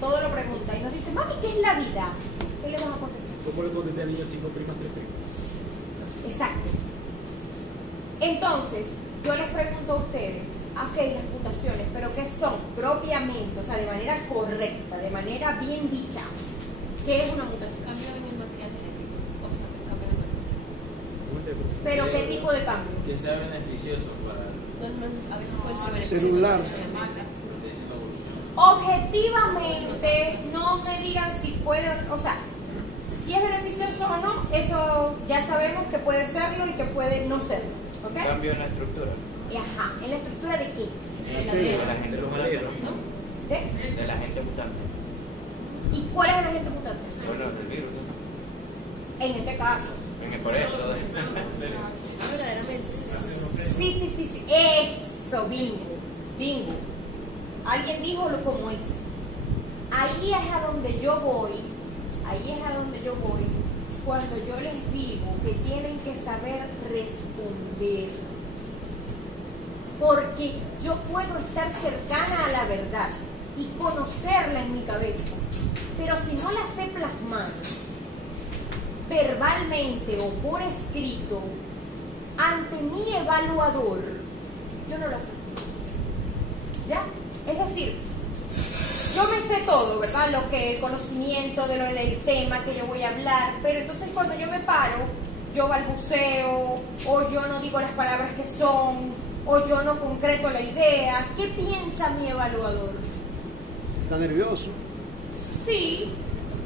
todo lo pregunta y nos dice, mami, ¿qué es la vida? ¿Qué le vas a contestar? ¿Cómo le contesté al niño 5 primas 3 primas? Exacto. Entonces, yo les pregunto a ustedes, ok, las mutaciones, pero ¿qué son? Propiamente, o sea, de manera correcta, de manera bien dicha. ¿Qué es una mutación? Cambio en el material genético, o sea, cambio en el material. ¿Pero qué tipo de cambio? Que sea beneficioso para A veces puede ser celular. Objetivamente, no me digan si puede, o sea, si es beneficioso o no, eso ya sabemos que puede serlo y que puede no serlo. ¿Ok? Cambio en la estructura. Y ajá, ¿en la estructura de qué? De la gente mutante. ¿De? De la gente mutante. ¿Y cuál es el agente mutante? Bueno, el virus. En este caso. Por eso. Sí. Eso, bingo. Alguien dijo lo como es. Ahí es a donde yo voy cuando yo les digo que tienen que saber responder. Porque yo puedo estar cercana a la verdad y conocerla en mi cabeza, pero si no la sé plasmar verbalmente o por escrito ante mi evaluador, yo no la sé. ¿Ya? Es decir, yo me sé todo, ¿verdad? El conocimiento de lo del tema que yo voy a hablar, pero entonces cuando yo me paro, yo balbuceo, o yo no digo las palabras que son, o yo no concreto la idea. ¿Qué piensa mi evaluador? ¿Está nervioso? Sí,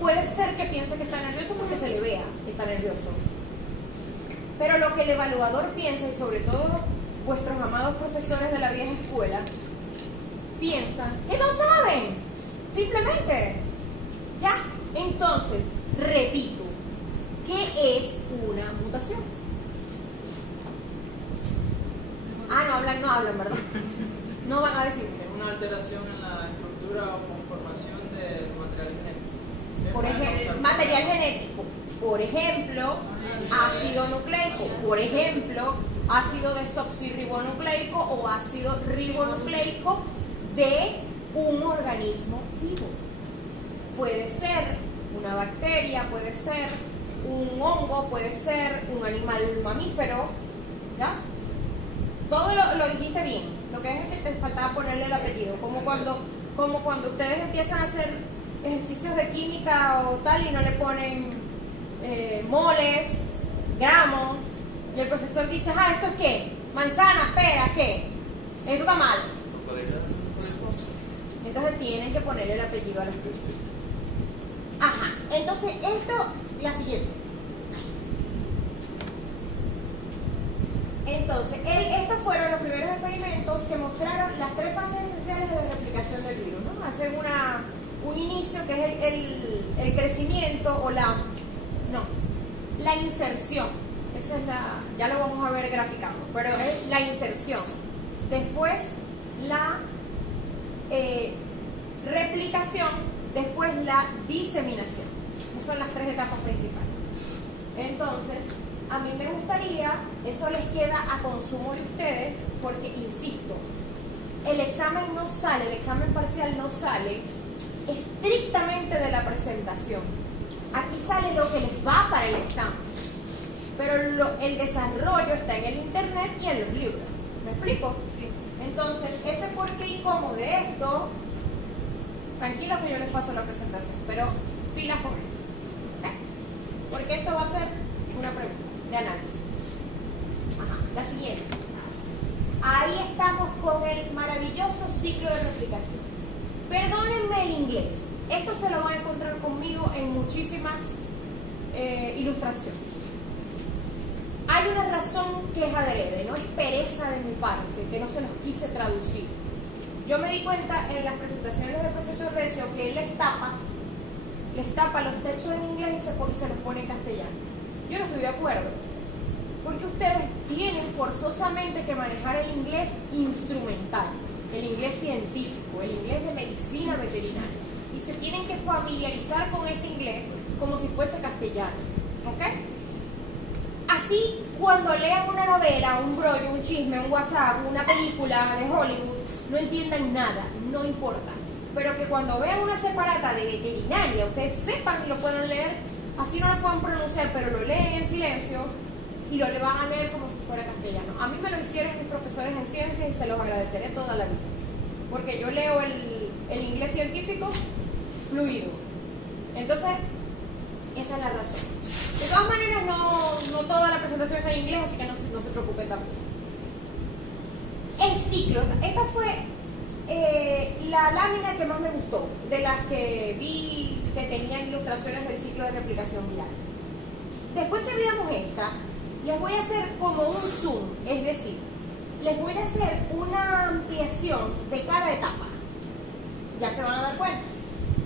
puede ser que piense que está nervioso porque se le vea que está nervioso. Pero lo que el evaluador piensa, y sobre todo vuestros amados profesores de la vieja escuela, piensan que no saben, simplemente. ¿Ya? Entonces, repito, ¿qué es una mutación? No hablan, ¿verdad? No van a decir. Es una alteración en la estructura o conformación del material genético. Por ejemplo, material genético. Por ejemplo, ácido nucleico. Por ejemplo, ácido desoxirribonucleico o ácido ribonucleico de un organismo vivo. Puede ser una bacteria, puede ser un hongo, puede ser un animal mamífero. ¿Ya? Todo lo dijiste bien. Lo que es que te faltaba ponerle el apellido. Como cuando ustedes empiezan a hacer ejercicios de química o tal y no le ponen moles, gramos. Y el profesor dice, ¿esto es qué? Manzanas, peras, ¿qué? Esto está mal. Entonces tienen que ponerle el apellido a las cosas. Ajá. Entonces la siguiente. Entonces, estos fueron los primeros experimentos que mostraron las 3 fases esenciales de la replicación del virus, ¿no? Hacen un inicio que es el crecimiento o la inserción. Esa es ya lo vamos a ver graficado, pero es la inserción. Después la replicación, después la diseminación. Esas son las 3 etapas principales. Entonces, a mí me gustaría, eso les queda a consumo de ustedes, porque insisto, el examen parcial no sale estrictamente de la presentación. Aquí sale lo que les va para el examen, pero el desarrollo está en el internet y en los libros. ¿Me explico? Sí. Entonces, ese por qué y cómo de esto, tranquilos que yo les paso la presentación, pero pilas con esto. Porque esto va a ser una pregunta de análisis. Ajá, la siguiente. Ahí estamos con el maravilloso ciclo de replicación. Perdónenme el inglés. Esto se lo van a encontrar conmigo en muchísimas ilustraciones. Hay una razón que es adrede, no es pereza de mi parte, que no se los quise traducir. Yo me di cuenta en las presentaciones del profesor Recio que él les tapa los textos en inglés y se los pone en castellano. Yo no estoy de acuerdo, porque ustedes tienen forzosamente que manejar el inglés instrumental, el inglés científico, el inglés de medicina veterinaria, y se tienen que familiarizar con ese inglés como si fuese castellano, ¿ok? Así, cuando lean una novela, un brollo, un chisme, un WhatsApp, una película de Hollywood, no entiendan nada, no importa. pero que cuando vean una separata de veterinaria, ustedes sepan y lo puedan leer, así no lo puedan pronunciar, pero lo leen en silencio y lo le van a leer como si fuera castellano. A mí me lo hicieron mis profesores en ciencias y se los agradeceré toda la vida, porque yo leo el inglés científico fluido. Entonces, esa es la razón. De todas maneras, no toda la presentación es en inglés, así que no se preocupen tampoco. El ciclo, esta fue la lámina que más me gustó, de las que vi que tenían ilustraciones del ciclo de replicación viral. Después que veamos esta, les voy a hacer como un zoom, es decir, les voy a hacer una ampliación de cada etapa. Ya se van a dar cuenta.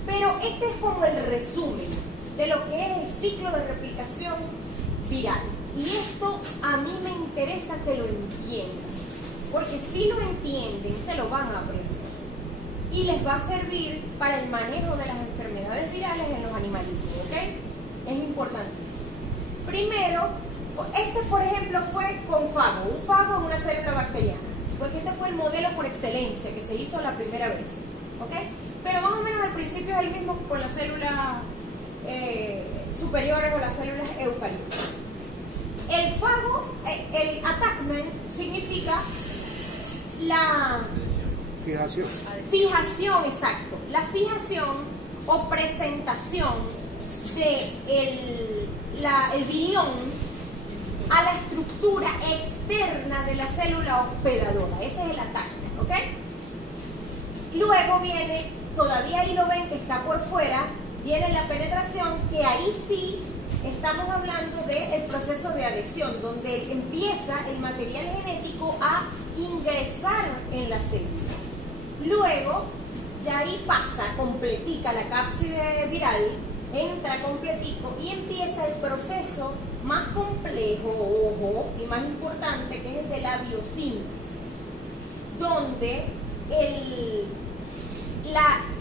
Pero este es como el resumen de lo que es el ciclo de replicación viral. Y esto a mí me interesa que lo entiendan, porque si lo entienden, se lo van a aprender. Y les va a servir para el manejo de las enfermedades virales en los animalitos, ¿ok? Es importantísimo. Primero, este por ejemplo fue con fago. Un fago es una célula bacteriana, porque este fue el modelo por excelencia que se hizo la primera vez, ¿ok? Pero más o menos al principio es el mismo que con las células superiores o las células eucariotas. El fago, el attachment, significa la fijación, exacto. La fijación o presentación de el virión a la estructura externa de la célula hospedadora. Ese es el attachment, ¿ok? Luego viene, todavía ahí lo ven que está por fuera, viene la penetración, que ahí sí estamos hablando del proceso de adhesión, donde empieza el material genético a ingresar en la célula. Luego, ya ahí pasa completica la cápside viral, entra completico y empieza el proceso más complejo, ojo, y más importante, que es el de la biosíntesis, donde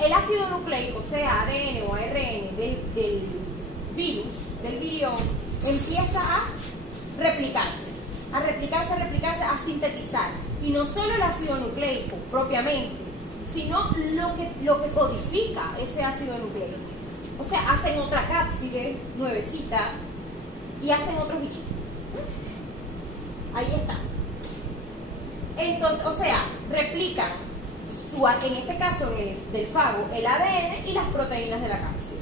el ácido nucleico, sea ADN o ARN del virus, del virión, empieza a replicarse, a sintetizar. Y no solo el ácido nucleico propiamente, sino lo que codifica ese ácido nucleico. O sea, hacen otra cápside nuevecita y hacen otros bichitos. Ahí está. Entonces, o sea, replican en este caso del fago, el ADN y las proteínas de la cápside.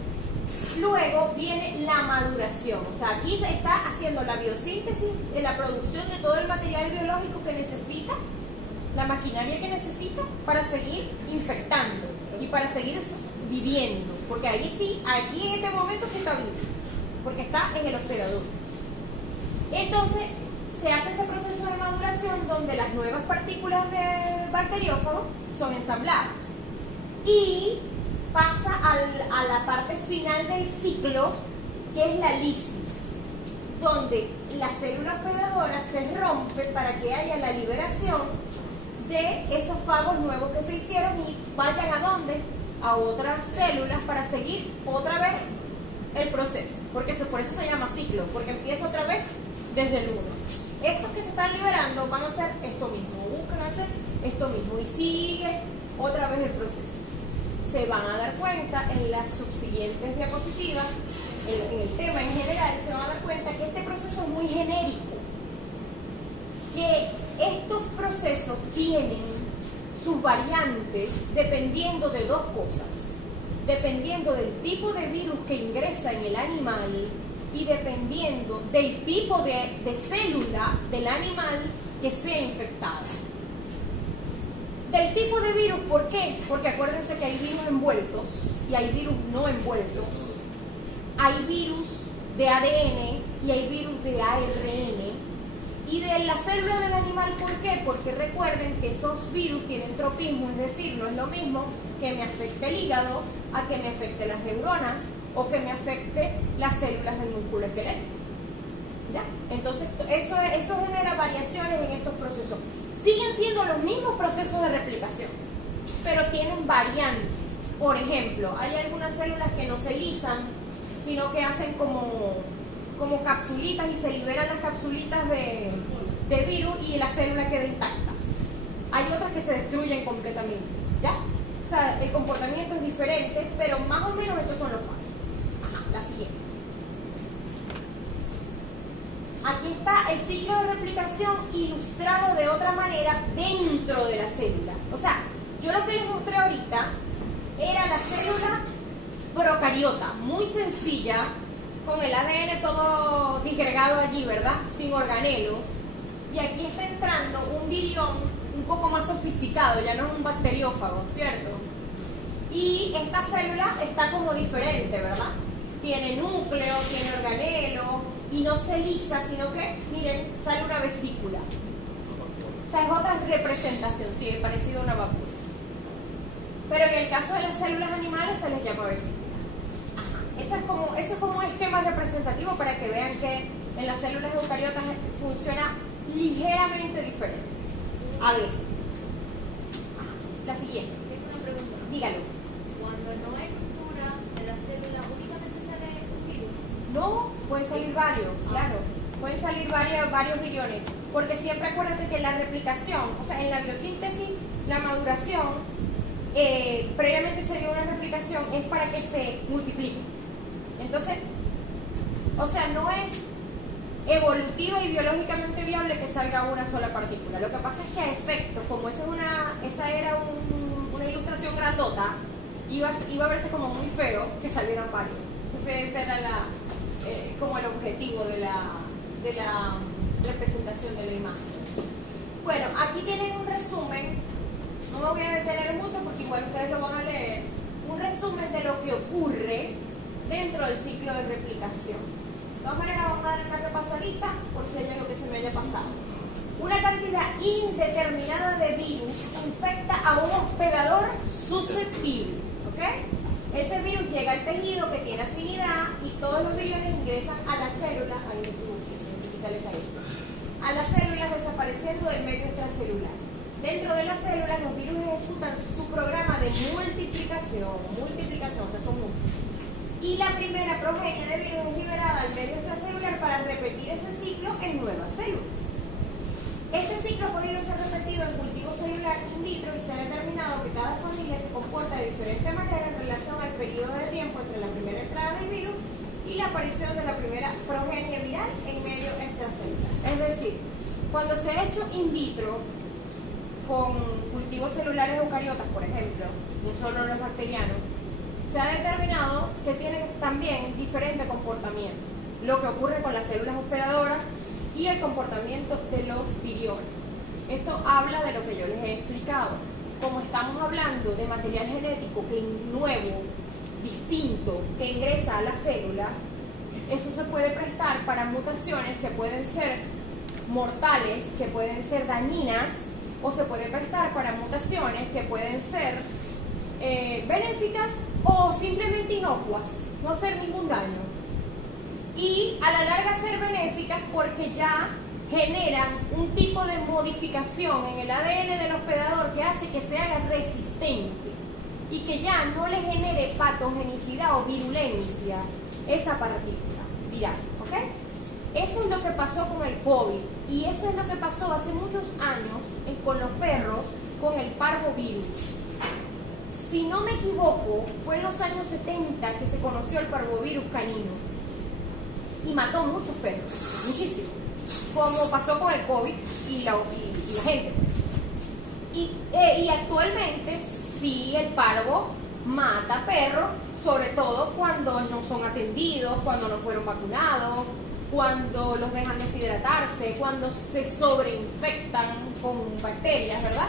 Luego viene la maduración, o sea, aquí se está haciendo la biosíntesis, la producción de todo el material biológico que necesita, la maquinaria que necesita para seguir infectando y para seguir viviendo, porque ahí sí, aquí en este momento sí está vivo, porque está en el hospedador. Entonces, se hace ese proceso de maduración donde las nuevas partículas de bacteriófago son ensambladas y pasa a la parte final del ciclo, que es la lisis, donde la célula hospedadora se rompe para que haya la liberación de esos fagos nuevos que se hicieron y vayan ¿a dónde? A otras células para seguir otra vez el proceso, porque por eso se llama ciclo, porque empieza otra vez desde el 1. Estos que se están liberando van a hacer esto mismo, buscan hacer esto mismo y sigue otra vez el proceso. Se van a dar cuenta en las subsiguientes diapositivas, en el tema en general, se van a dar cuenta que este proceso es muy genérico, que estos procesos tienen sus variantes dependiendo de dos cosas, dependiendo del tipo de virus que ingresa en el animal y dependiendo del tipo de célula del animal que sea infectada. Del tipo de virus, ¿por qué? Porque acuérdense que hay virus envueltos y hay virus no envueltos. Hay virus de ADN y hay virus de ARN. Y de la célula del animal, ¿por qué? Porque recuerden que esos virus tienen tropismo, es decir, no es lo mismo que me afecte el hígado a que me afecte las neuronas o que me afecte las células del músculo esquelético. ¿Ya? Entonces, eso genera variaciones en estos procesos. Siguen siendo los mismos procesos de replicación, pero tienen variantes. Por ejemplo, hay algunas células que no se lisan, sino que hacen como capsulitas y se liberan las capsulitas de virus y la célula queda intacta. Hay otras que se destruyen completamente, ¿ya? O sea, el comportamiento es diferente, pero más o menos estos son los pasos. Ajá, la siguiente. Aquí está el ciclo de replicación ilustrado de otra manera dentro de la célula. O sea, yo lo que les mostré ahorita era la célula procariota, muy sencilla, con el ADN todo disgregado allí, ¿verdad? Sin organelos. Y aquí está entrando un virión un poco más sofisticado, ya no es un bacteriófago, ¿cierto? Y esta célula está como diferente, ¿verdad? Tiene núcleo, tiene organelo, y no se lisa, sino que, miren, sale una vesícula. O sea, es otra representación, sí, es parecido a una vacuna. Pero en el caso de las células animales se les llama vesícula. Ajá. Eso es como un esquema representativo para que vean que en las células eucariotas funciona ligeramente diferente. A veces. Ajá. La siguiente. Tengo una pregunta. Dígalo. Cuando no hay ruptura de la célula, únicamente sale un virus. No, pueden salir varios, claro. Pueden salir varios millones. Porque siempre acuérdate que la replicación, o sea, en la biosíntesis, la maduración, previamente se dio una replicación, es para que se multiplique. Entonces, o sea, no es evolutiva y biológicamente viable que salga una sola partícula. Lo que pasa es que a efectos, como esa era una ilustración grandota, iba a verse como muy feo que salieran varios. Entonces ese era como el objetivo de la representación de la imagen. Bueno, aquí tienen un resumen, no me voy a detener mucho porque igual ustedes lo van a leer, un resumen de lo que ocurre dentro del ciclo de replicación. De todas maneras vamos a dar una repasadita por si hay algo que se me haya pasado. Una cantidad indeterminada de virus infecta a un hospedador susceptible, ¿ok? Ese virus llega al tejido que tiene afinidad y todos los viriones ingresan a la célula, a las células desapareciendo del medio extracelular. Dentro de las células los virus ejecutan su programa de multiplicación, o sea, son muchos. Y la primera progenie de virus es liberada al medio extracelular para repetir ese ciclo en nuevas células. Este ciclo ha podido ser repetido en cultivo celular in vitro y se ha determinado que cada familia se comporta de diferente manera en relación al periodo de tiempo entre la primera entrada del virus y la aparición de la primera progenie viral en medio extracelular. Es decir, cuando se ha hecho in vitro con cultivos celulares eucariotas, por ejemplo, no solo los bacterianos, se ha determinado que tienen también diferente comportamiento. Lo que ocurre con las células hospedadoras y el comportamiento de los viriones. Esto habla de lo que yo les he explicado. Como estamos hablando de material genético nuevo, distinto, que ingresa a la célula, eso se puede prestar para mutaciones que pueden ser mortales, que pueden ser dañinas, o se puede prestar para mutaciones que pueden ser benéficas o simplemente inocuas, no hacer ningún daño. Y a la larga ser benéficas porque ya generan un tipo de modificación en el ADN del hospedador que hace que se haga resistente y que ya no le genere patogenicidad o virulencia esa partícula viral, ¿ok? Eso es lo que pasó con el COVID y eso es lo que pasó hace muchos años con los perros con el parvovirus. Si no me equivoco, fue en los años 70 que se conoció el parvovirus canino y mató muchos perros, muchísimos, como pasó con el COVID y la gente. Y actualmente sí el parvo mata perros, sobre todo cuando no son atendidos, cuando no fueron vacunados, cuando los dejan deshidratarse, cuando se sobreinfectan con bacterias, ¿verdad?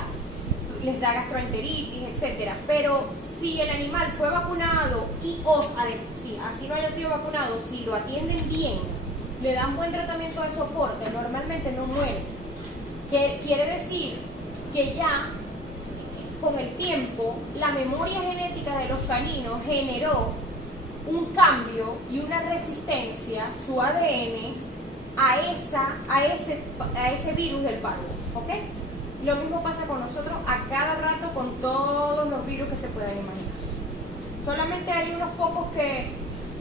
Les da gastroenteritis, etcétera. Pero si el animal fue vacunado y si así no haya sido vacunado, si lo atienden bien, le dan buen tratamiento de soporte, normalmente no muere. Que quiere decir que ya con el tiempo la memoria genética de los caninos generó un cambio y una resistencia, su ADN, a ese virus del parvo, ¿ok? Lo mismo pasa con nosotros a cada rato con todos los virus que se puedan imaginar. Solamente hay unos pocos que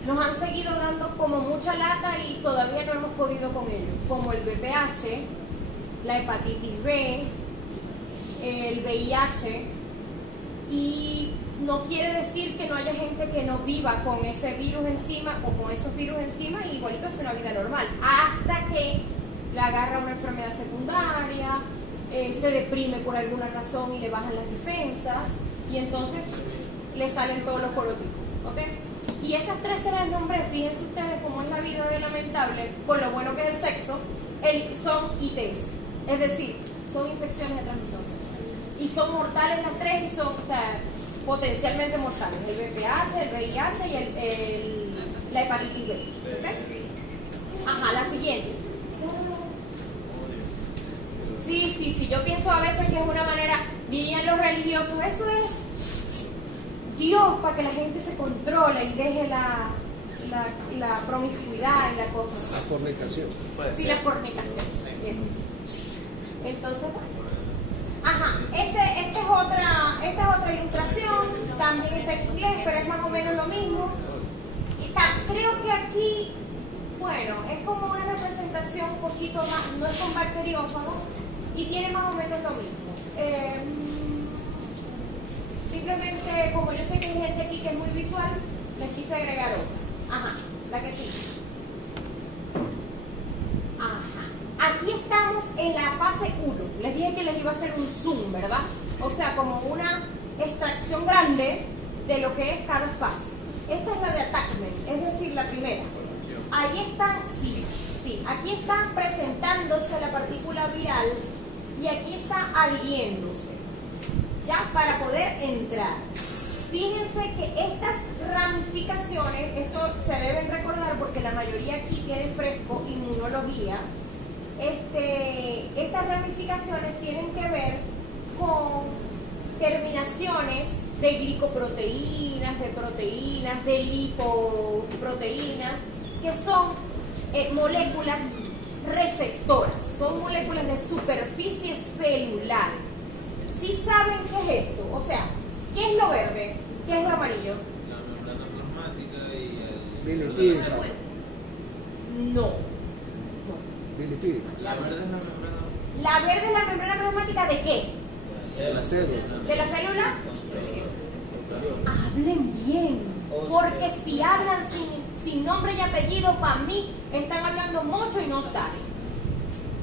nos han seguido dando como mucha lata y todavía no hemos podido con ellos, como el VPH, la hepatitis B, el VIH y no quiere decir que no haya gente que no viva con ese virus encima o con esos virus encima y igualito es una vida normal, hasta que le agarra una enfermedad secundaria, se deprime por alguna razón y le bajan las defensas y entonces le salen todos los coroticos, ¿ok? Y esas tres que les nombré, fíjense ustedes cómo es la vida de lamentable, por lo bueno que es el sexo, son ITs, es decir, son infecciones de transmisión sexual. Y son mortales las tres y son, o sea, potencialmente mortales. El VPH, el VIH y la hepatitis B. ¿Ok? Ajá, la siguiente. Sí, yo pienso a veces que es una manera, dirían los religiosos, eso es Dios para que la gente se controle y deje la promiscuidad y la cosa. La fornicación. Sí, la fornicación. Entonces, bueno. Ajá, esta es otra ilustración, también está en inglés, pero es más o menos lo mismo. Creo que aquí, bueno, es como una representación un poquito más, no es con bacteriófago, y tiene más o menos lo mismo. Simplemente, como yo sé que hay gente aquí que es muy visual, les quise agregar otra. Ajá, la que sigue. Ajá. Aquí estamos en la fase 1. Les dije que les iba a hacer un zoom, ¿verdad? O sea, como una extracción grande de lo que es cada fase. Esta es la de attachment, es decir, la primera. Ahí está, sí, aquí está presentándose la partícula viral y aquí está adhiriéndose, ya para poder entrar. Fíjense que estas ramificaciones, esto se deben recordar porque la mayoría aquí tienen fresco inmunología. Estas ramificaciones tienen que ver con terminaciones de glicoproteínas, de proteínas, de lipoproteínas, que son moléculas receptoras, son moléculas de superficie celular. ¿Sí saben qué es esto? O sea, ¿qué es lo verde? ¿Qué es lo amarillo? La membrana plasmática y el... Lilipídica. No. Lilipídica. La verde es la membrana... ¿La verde es la membrana plasmática de qué? De la célula. ¿De la célula? Hablen bien, porque si hablan sin nombre y apellido, para mí están hablando mucho y no saben.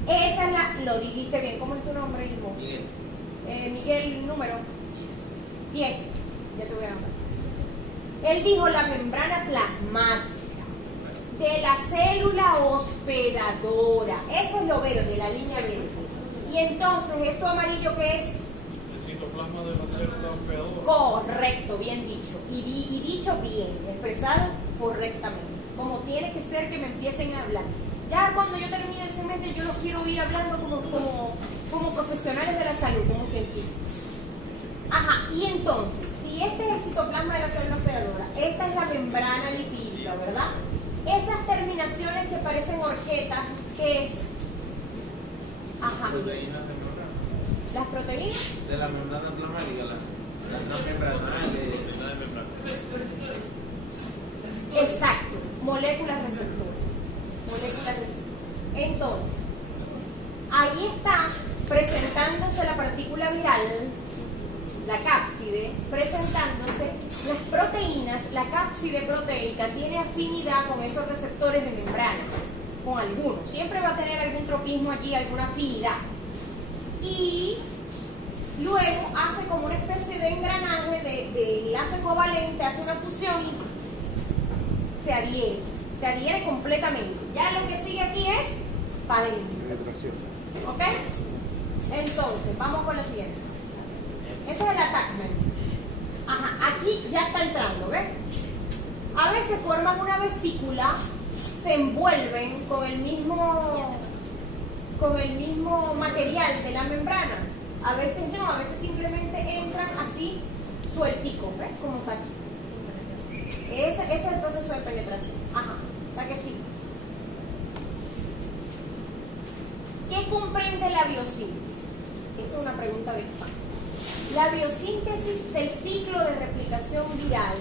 Esa es lo dijiste bien. ¿Cómo es tu nombre, hijo? Miguel. Miguel, número 10. Ya te voy a nombrar. Él dijo la membrana plasmática de la célula hospedadora. Eso es lo verde, la línea verde. Y entonces, ¿esto amarillo qué es? El citoplasma de la célula hospedadora. Correcto, bien dicho. Y dicho bien, expresado correctamente. Como tiene que ser que me empiecen a hablar. Ya cuando yo termine el semestre, yo los quiero oír hablando como profesionales de la salud, como científicos. Ajá, y entonces, si este es el citoplasma de la célula hospedadora, esta es la membrana lipídica, ¿verdad? Esas terminaciones que parecen horquetas, ¿qué es? Ajá, Proteínas de membrana. las proteínas. De la membrana plasmática, las no membranales, no de membrana. Exacto, moléculas receptoras. Entonces, ahí está presentándose la partícula viral, la cápside, presentándose las proteínas. La cápside proteica tiene afinidad con esos receptores de membrana, con algunos. Siempre va a tener algún tropismo allí, alguna afinidad. Y luego hace como una especie de engranaje de enlace covalente, hace una fusión y se adhiere completamente. Ya lo que sigue aquí es para adentro. Penetración. ¿Ok? Entonces, vamos con la siguiente. Ese es el attachment. Ajá, aquí ya está entrando, ¿ves? A veces forman una vesícula, se envuelven con el mismo material de la membrana. A veces no, a veces simplemente entran así suelticos, ¿ves? Como está aquí. Ese es el proceso de penetración. Ajá, la que sí. ¿Qué comprende la biosíntesis? Esa es una pregunta de examen. La biosíntesis del ciclo de replicación viral,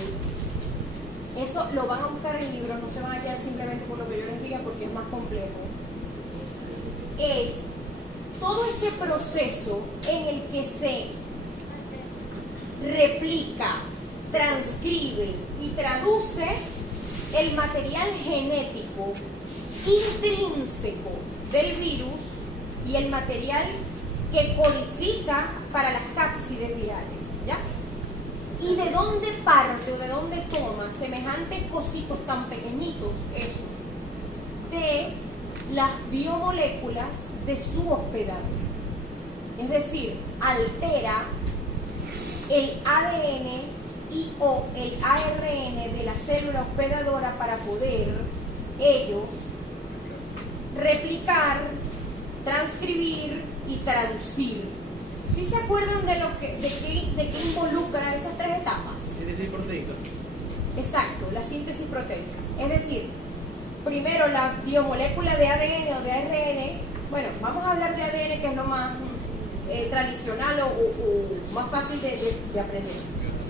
eso lo van a buscar en libros, no se van a quedar simplemente por lo que yo les diga porque es más complejo. Es todo ese proceso en el que se replica transcribe y traduce el material genético intrínseco del virus y el material que codifica para las cápsides virales, ¿ya? ¿Y de dónde parte o de dónde toma semejantes cositos tan pequeñitos eso? De las biomoléculas de su hospedador. Es decir, altera el ADN y o el ARN de la célula hospedadora para poder ellos replicar, transcribir y traducir. ¿Sí se acuerdan de qué involucra esas tres etapas? Síntesis proteica. Exacto, la síntesis proteica. Es decir, primero la biomolécula de ADN o de ARN. Bueno, vamos a hablar de ADN, que es lo más tradicional o más fácil de aprender.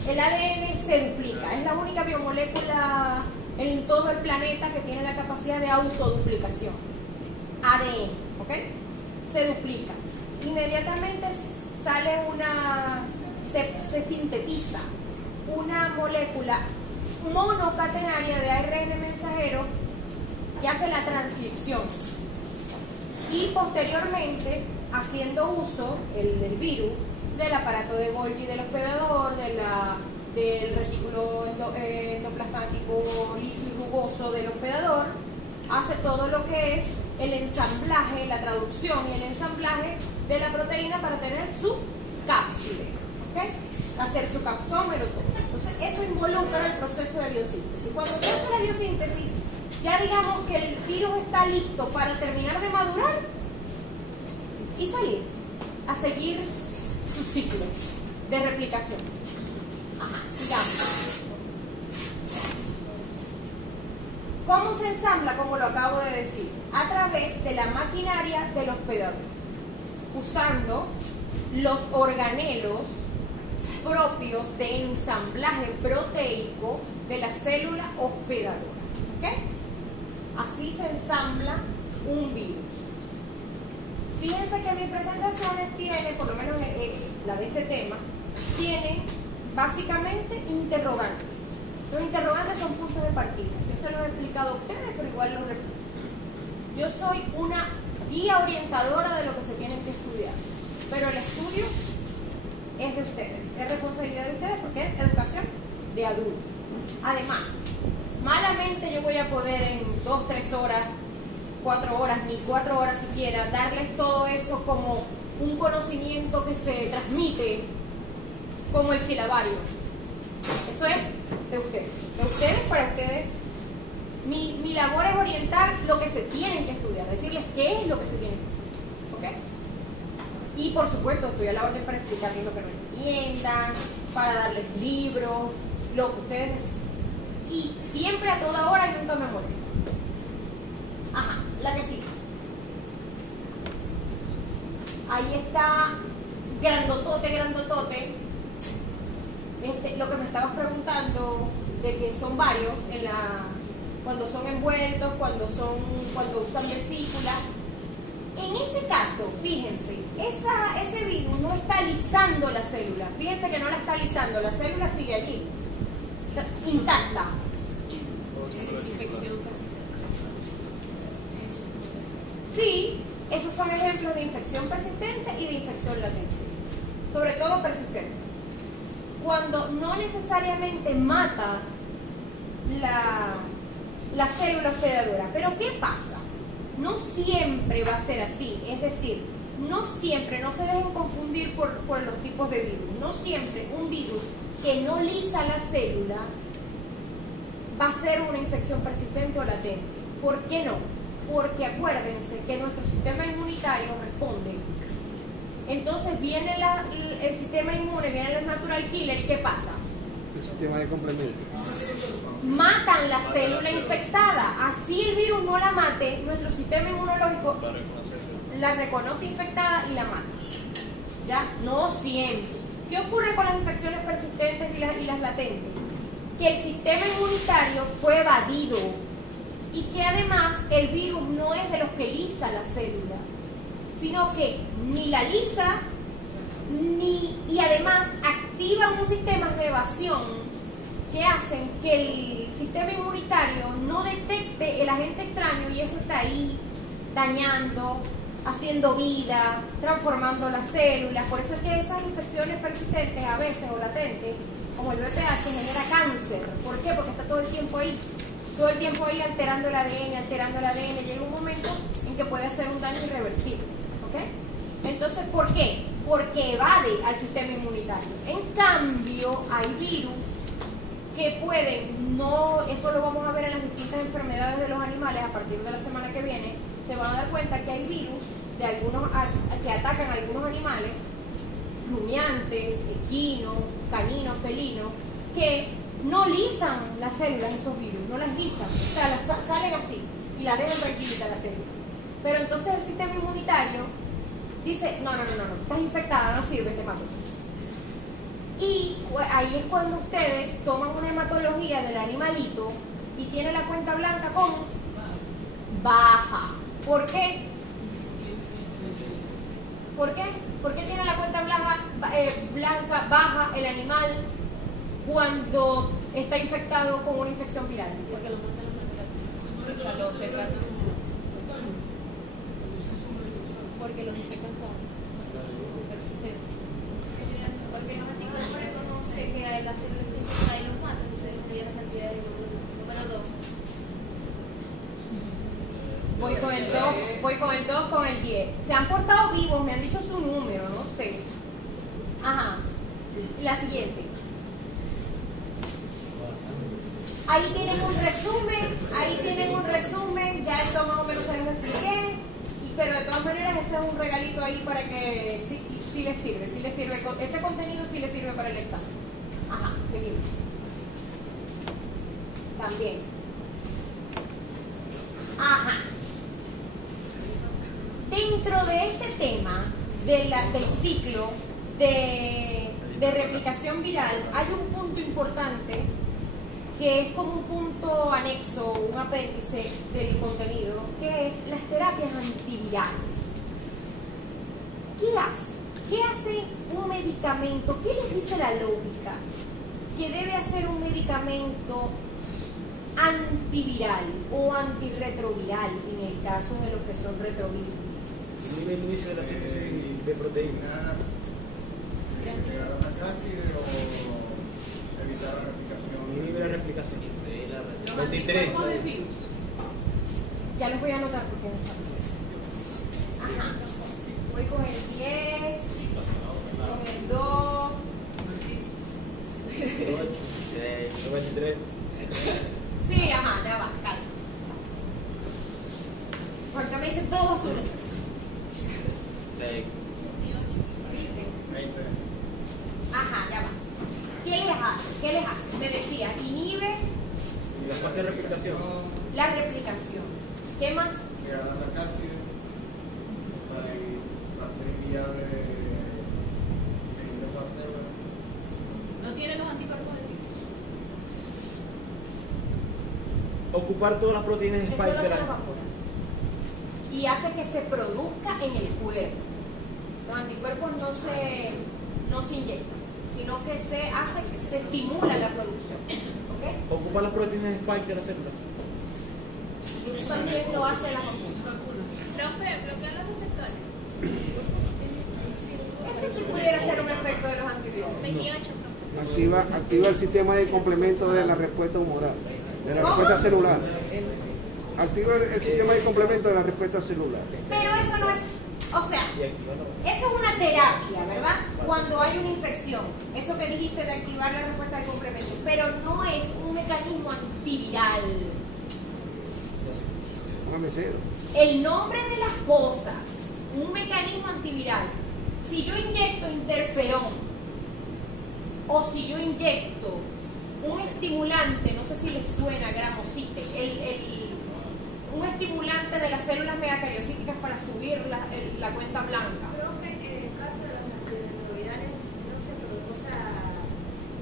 El ADN se duplica, es la única biomolécula en todo el planeta que tiene la capacidad de autoduplicación. ADN, ¿ok? Se duplica. Inmediatamente se sintetiza una molécula monocatenaria de ARN mensajero que hace la transcripción. Y posteriormente, haciendo uso el virus del aparato de Golgi del hospedador, del retículo endoplasmático liso y rugoso del hospedador, hace todo lo que es el ensamblaje, la traducción y el ensamblaje de la proteína para tener su cápside, ¿okay? Hacer su capsómero, todo. Entonces, eso involucra el proceso de biosíntesis. Cuando se hace la biosíntesis, ya digamos que el virus está listo para terminar de madurar y salir a seguir su ciclo de replicación. Ajá, sigamos. ¿Cómo se ensambla? Como lo acabo de decir, a través de la maquinaria del hospedador, usando los organelos propios de ensamblaje proteico de la célula hospedadora. ¿Okay? Así se ensambla un virus. Fíjense que mis presentaciones tienen, por lo menos la de este tema, tienen básicamente interrogantes. Los interrogantes son puntos de partida. Yo se los he explicado a ustedes, pero igual los repito. Yo soy una guía orientadora de lo que se tienen que estudiar, pero el estudio es de ustedes, es responsabilidad de ustedes porque es educación de adultos. Además, malamente yo voy a poder en 2, 3 horas, 4 horas, ni 4 horas siquiera, darles todo eso como un conocimiento que se transmite como el silabario. Eso es de ustedes para ustedes. Mi labor es orientar lo que se tienen que estudiar, decirles qué es lo que se tiene que estudiar, ¿ok? Y por supuesto estoy a la orden para explicarles lo que no entiendan, para darles libros, lo que ustedes necesiten. Y siempre a toda hora y nunca me molesto. Ajá, la que sigue. Ahí está, grandotote. Lo que me estabas preguntando, de que son varios, cuando son envueltos, cuando usan vesícula. En ese caso, fíjense, ese virus no está lisando la célula. Fíjense que no la está lisando, la célula sigue allí, intacta. Infección persistente. Sí, esos son ejemplos de infección persistente y de infección latente. Sobre todo persistente. Cuando no necesariamente mata la célula hospedadora. Pero ¿qué pasa? No siempre va a ser así. Es decir, no siempre, no se dejen confundir por los tipos de virus. No siempre un virus que no lisa la célula va a ser una infección persistente o latente. ¿Por qué no? Porque acuérdense que nuestro sistema inmunitario responde. Entonces viene el sistema inmune, viene el natural killer, ¿y qué pasa? El sistema de complemento. Matan la célula infectada. Así el virus no la mate, nuestro sistema inmunológico la reconoce infectada y la mata. ¿Ya? No siempre. ¿Qué ocurre con las infecciones persistentes y las latentes? Que el sistema inmunitario fue evadido y que además el virus no es de los que lisa la célula, sino que ni la lisa y además activa unos sistemas de evasión que hacen que el sistema inmunitario no detecte el agente extraño y eso está ahí dañando, haciendo vida, transformando las células. Por eso es que esas infecciones persistentes a veces o latentes, como el VPH, genera cáncer. ¿Por qué? Porque está todo el tiempo ahí alterando el ADN. Llega un momento en que puede hacer un daño irreversible. ¿Ok? Entonces, ¿por qué? Porque evade al sistema inmunitario. En cambio, hay virus que pueden, no, eso lo vamos a ver en las distintas enfermedades de los animales a partir de la semana que viene, se van a dar cuenta que hay virus de algunos que atacan a algunos animales, rumiantes, equinos, caninos, felinos, que no lisan las células de esos virus, no las lisan, o sea, salen así y la dejan tranquilita la célula. Pero entonces el sistema inmunitario dice, no, estás infectada, no sirve, te mato. Y ahí es cuando ustedes toman una hematología del animalito y tiene la cuenta blanca como baja. ¿Por qué? ¿Por qué? ¿Por qué tiene la cuenta blanca baja el animal cuando está infectado con una infección viral? Porque lo matan los naturales. Se trata. Porque los infectan con persistente. Porque los anticuerpos reconocen que las células que infectadas y los matan, entonces hay una mayor cantidad de número 2. Voy con el 2, con el 10. Se han portado vivos, me han dicho su número, no sé. Ajá. La siguiente. Ahí tienen un resumen, ya esto más o menos se los expliqué, pero de todas maneras ese es un regalito ahí para que sí les sirve, este contenido sí les sirve para el examen. Ajá, seguimos. También. Ajá. Dentro de este tema del ciclo de replicación viral hay un punto importante que es como un punto anexo, un apéndice del contenido, que es las terapias antivirales. ¿Qué hace un medicamento? ¿Qué les dice la lógica? Que debe hacer un medicamento antiviral o antirretroviral en el caso de los que son retrovirus. Inhibe el inicio de la síntesis de proteínas. ¿Llegar a una cápside o evitar la replicación? Inhibe la replicación. Los 23. anticuerpos del virus. Ya los voy a anotar porque no está eso. Ajá. Voy con el 10, con el 2. 93. Sí, ajá, ya va, calma. Porque me dicen todos azules. 6. ¿Viste? 20. Ajá, ya va. ¿Qué les hace? Me decía, inhibe Y la fase de replicación. la replicación. ¿Qué más? Llegar a la cápside para ser inviable el ingreso a la célula. No tiene los anticuerpos del virus. Ocupar todas las proteínas de Eso spike lo de hace la la... vacuna. Y hace que se produzca en el cuerpo. Los anticuerpos no se inyectan, sino que se hace que se estimula la producción. ¿Ok? Ocupar las proteínas de spike de la célula. Y eso también lo hace la vacuna. Profe, bloquean los receptores. Ese sí pudiera ser un efecto de los antibióticos. 28, profe. Activa el sistema de complemento de la respuesta humoral, de la respuesta celular. Activa el sistema de complemento de la respuesta celular. Pero eso no es, o sea, eso es una terapia, ¿verdad? Cuando hay una infección, eso que dijiste de activar la respuesta del complemento, pero no es un mecanismo antiviral. Póngame cero. El nombre de las cosas, un mecanismo antiviral. Si yo inyecto interferón o si yo inyecto un estimulante, no sé si les suena, gramocite, un estimulante de las células megacariocíticas para subir la cuenta blanca. Profe, en el caso de los antirretrovirales, no se produce, o sea,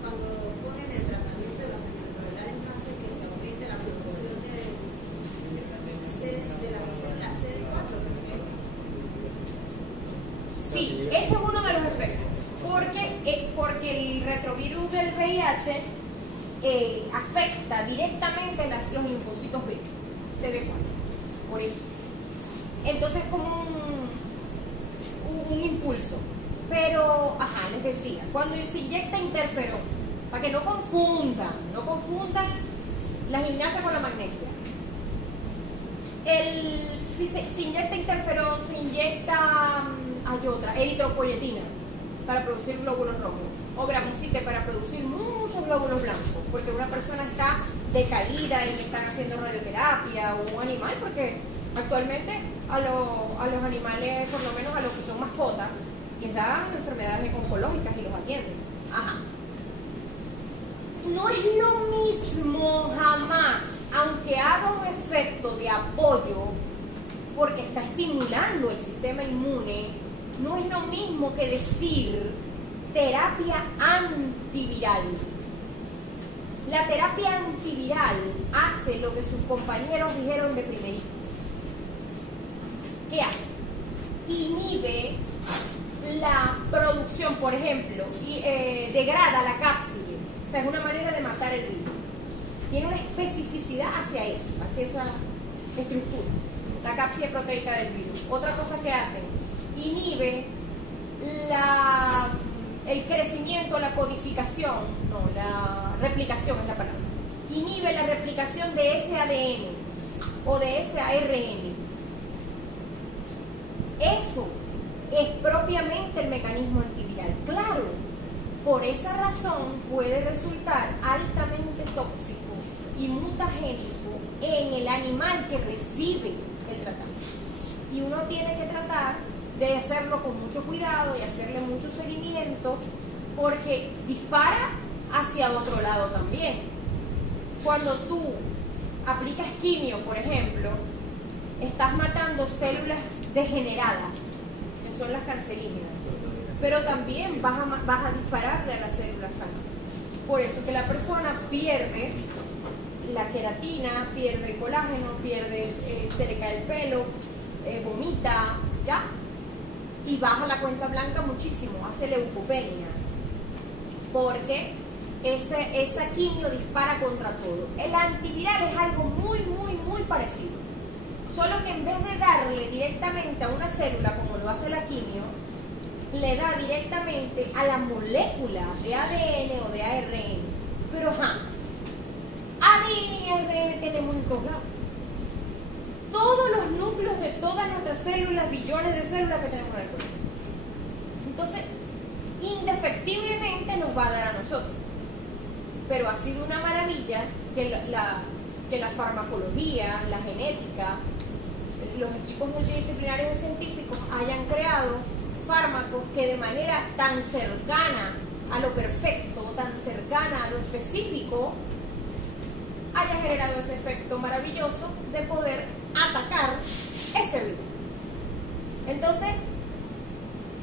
cuando ponen el tratamiento de los antirretrovirales, no hace que se aumente la producción de la célula CD4. Sí, ese es uno de los efectos. Porque el retrovirus del VIH afecta directamente los linfocitos B, CD4. Por eso. Entonces como un impulso. Pero, les decía, cuando se inyecta interferón, para que no confundan la gimnasia con la magnesia. Si se inyecta interferón, se inyecta, hay otra, eritropoyetina, para producir glóbulos rojos, o gramocite para producir muchos glóbulos blancos, porque una persona está decaída y le están haciendo radioterapia, o un animal, porque actualmente a los animales, por lo menos a los que son mascotas, les dan enfermedades oncológicas y los atienden. No es lo mismo jamás, aunque haga un efecto de apoyo, porque está estimulando el sistema inmune, no es lo mismo que decir terapia antiviral. La terapia antiviral hace lo que sus compañeros dijeron de primerito. ¿Qué hace? Inhibe la producción, por ejemplo, y degrada la cápside. O sea, es una manera de matar el virus. Tiene una especificidad hacia eso, hacia esa estructura, la cápside proteica del virus. Otra cosa que hacen, inhibe el crecimiento, la codificación, la replicación es la palabra. Inhibe la replicación de ese ADN o de ese ARN. Eso es propiamente el mecanismo antiviral. Claro, por esa razón puede resultar altamente tóxico y mutagénico en el animal que recibe el tratamiento. Y uno tiene que tratar de hacerlo con mucho cuidado y hacerle mucho seguimiento, porque dispara hacia otro lado también. Cuando tú aplicas quimio, por ejemplo, estás matando células degeneradas, que son las cancerígenas, pero también vas a dispararle a las células sanas. Por eso que la persona pierde la queratina, pierde el colágeno, se le cae el pelo, vomita, ¿ya? Y baja la cuenta blanca muchísimo, hace leucopenia, porque esa quimio dispara contra todo. El antiviral es algo muy, muy, muy parecido, solo que en vez de darle directamente a una célula como lo hace la quimio, le da directamente a la molécula de ADN o de ARN. Pero ADN y ARN tenemos en todos lados. Todos los núcleos de todas nuestras células, billones de células que tenemos en el cuerpo. Entonces, indefectiblemente nos va a dar a nosotros. Pero ha sido una maravilla que la farmacología, la genética, los equipos multidisciplinarios de científicos hayan creado fármacos que de manera tan cercana a lo perfecto, tan cercana a lo específico, haya generado ese efecto maravilloso de poder atacar ese virus. Entonces,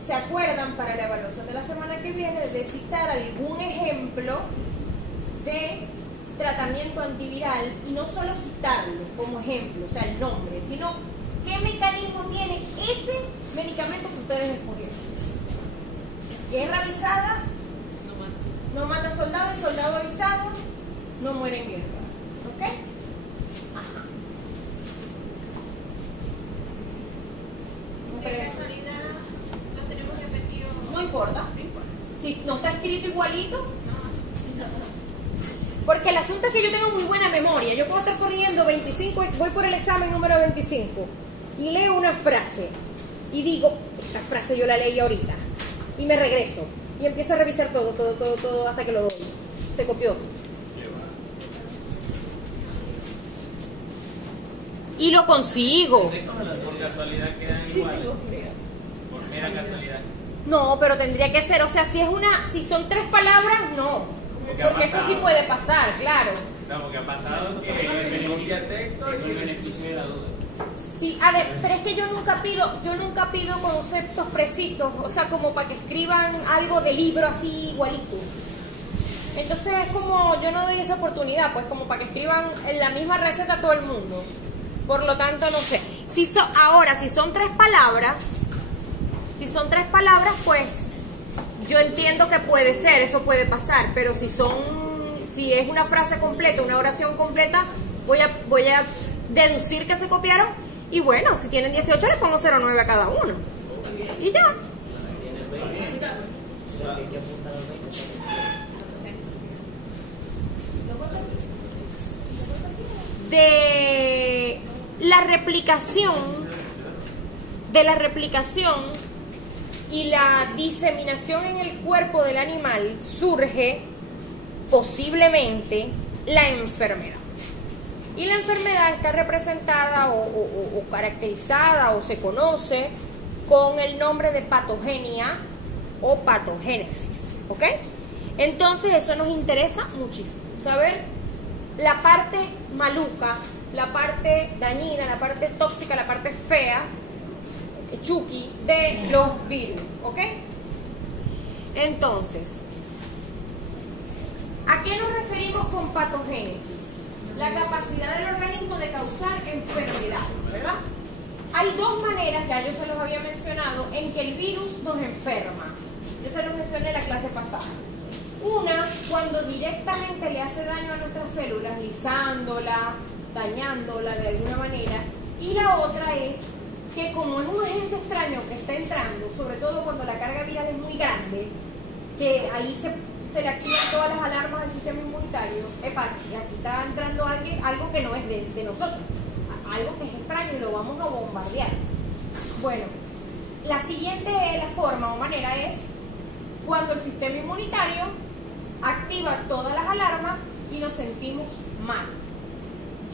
¿se acuerdan para la evaluación de la semana que viene de citar algún ejemplo de tratamiento antiviral? Y no solo citarlo como ejemplo, o sea, el nombre, sino qué mecanismo tiene ese medicamento que ustedes escogieron. Guerra avisada no mata soldado, y soldado avisado no muere en guerra. ¿Ok? Ajá. Si de casualidad lo tenemos repetido. No importa. Si no está escrito igualito. Porque el asunto es que yo tengo muy buena memoria. Yo puedo estar poniendo 25, voy por el examen número 25 y leo una frase y digo, esta frase yo la leí ahorita, y me regreso y empiezo a revisar todo hasta que lo doy. Se copió. Y lo consigo. Por casualidad quedan iguales. Por mera casualidad. No, pero tendría que ser, o sea, si son 3 palabras, no. Porque eso sí puede pasar, claro. No, porque ha pasado que el beneficio de texto y el beneficio de la duda. Sí, a ver, pero es que yo nunca pido conceptos precisos, o sea, como para que escriban algo de libro así igualito. Entonces es como, yo no doy esa oportunidad, pues como para que escriban en la misma receta a todo el mundo. Por lo tanto, no sé. Ahora, si son 3 palabras, pues yo entiendo que puede ser, eso puede pasar, pero si Si es una frase completa, una oración completa, voy a deducir que se copiaron. Y bueno, si tienen 18, les pongo 0,9 a cada uno. Y ya. De la replicación y la diseminación en el cuerpo del animal surge posiblemente la enfermedad. Y la enfermedad está representada o caracterizada o se conoce con el nombre de patogenia o patogénesis, ¿ok? Entonces eso nos interesa muchísimo, saber la parte maluca, la parte dañina, la parte tóxica, la parte fea, chuki, de los virus, ¿ok? Entonces, ¿a qué nos referimos con patogénesis? La capacidad del organismo de causar enfermedad, ¿verdad? Hay dos maneras, ya yo se los había mencionado, en que el virus nos enferma. Yo se los mencioné en la clase pasada. Una, cuando directamente le hace daño a nuestras células, lisándola, dañándola de alguna manera. Y la otra es que como es un agente extraño que está entrando, sobre todo cuando la carga viral es muy grande, que ahí se le activan todas las alarmas del sistema inmunitario, aquí está entrando algo que no es de nosotros, algo que es extraño y lo vamos a bombardear. Bueno, la siguiente forma o manera es cuando el sistema inmunitario activa todas las alarmas y nos sentimos mal.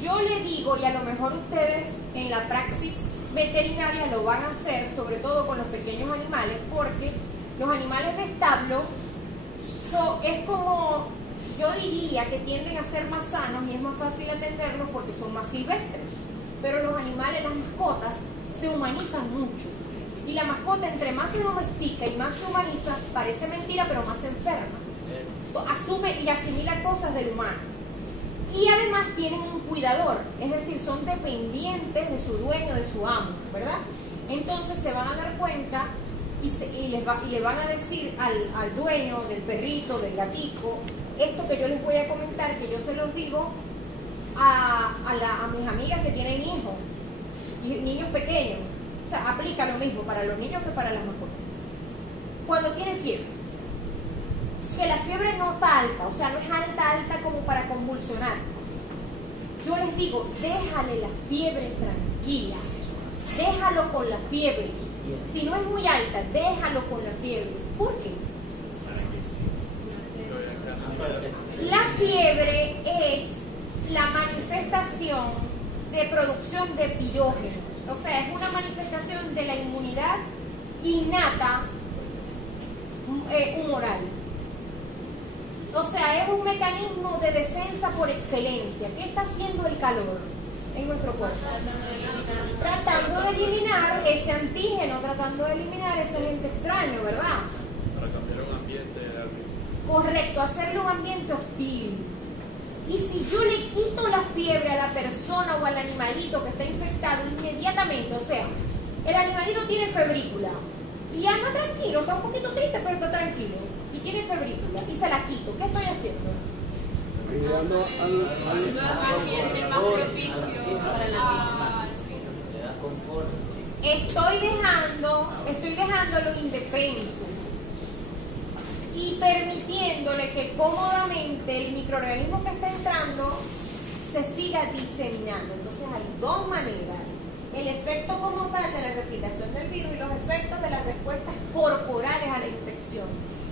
Yo le digo, y a lo mejor ustedes en la praxis veterinaria lo van a hacer, sobre todo con los pequeños animales, porque los animales de establo es como, yo diría que tienden a ser más sanos y es más fácil atenderlos porque son más silvestres. Pero los animales, las mascotas, se humanizan mucho. Y la mascota, entre más se domestica y más se humaniza, parece mentira, pero más se enferma. Asume y asimila cosas del humano. Y además tienen un cuidador, es decir, son dependientes de su dueño, de su amo, ¿verdad? Entonces se van a dar cuenta y le van a decir al dueño del perrito, del gatico, esto que yo les voy a comentar, que yo se los digo a mis amigas que tienen hijos y niños pequeños. O sea, aplica lo mismo para los niños que para las mascotas. Cuando tienen fiebre, que la fiebre no está alta, o sea, no es alta como para convulsionar. Yo les digo, déjale la fiebre tranquila, déjalo con la fiebre. Si no es muy alta, déjalo con la fiebre. ¿Por qué? La fiebre es la manifestación de producción de pirógenos. O sea, es una manifestación de la inmunidad innata humoral. O sea, es un mecanismo de defensa por excelencia. ¿Qué está haciendo el calor en nuestro cuerpo? Tratando de eliminar ese antígeno, tratando de eliminar ese agente extraño, ¿verdad? Para cambiar un ambiente. Correcto, hacerle un ambiente hostil. Y si yo le quito la fiebre a la persona o al animalito que está infectado inmediatamente, o sea, el animalito tiene febrícula y anda tranquilo, está un poquito triste, pero está tranquilo, y tiene febrícula, y se la quito, ¿qué estoy haciendo? Ayudando al ambiente más propicio para la estoy dejándolo indefenso y permitiéndole que cómodamente el microorganismo que está entrando se siga diseminando. Entonces hay dos maneras: el efecto como tal de la replicación del virus y los efectos de las respuestas corporales a la infección.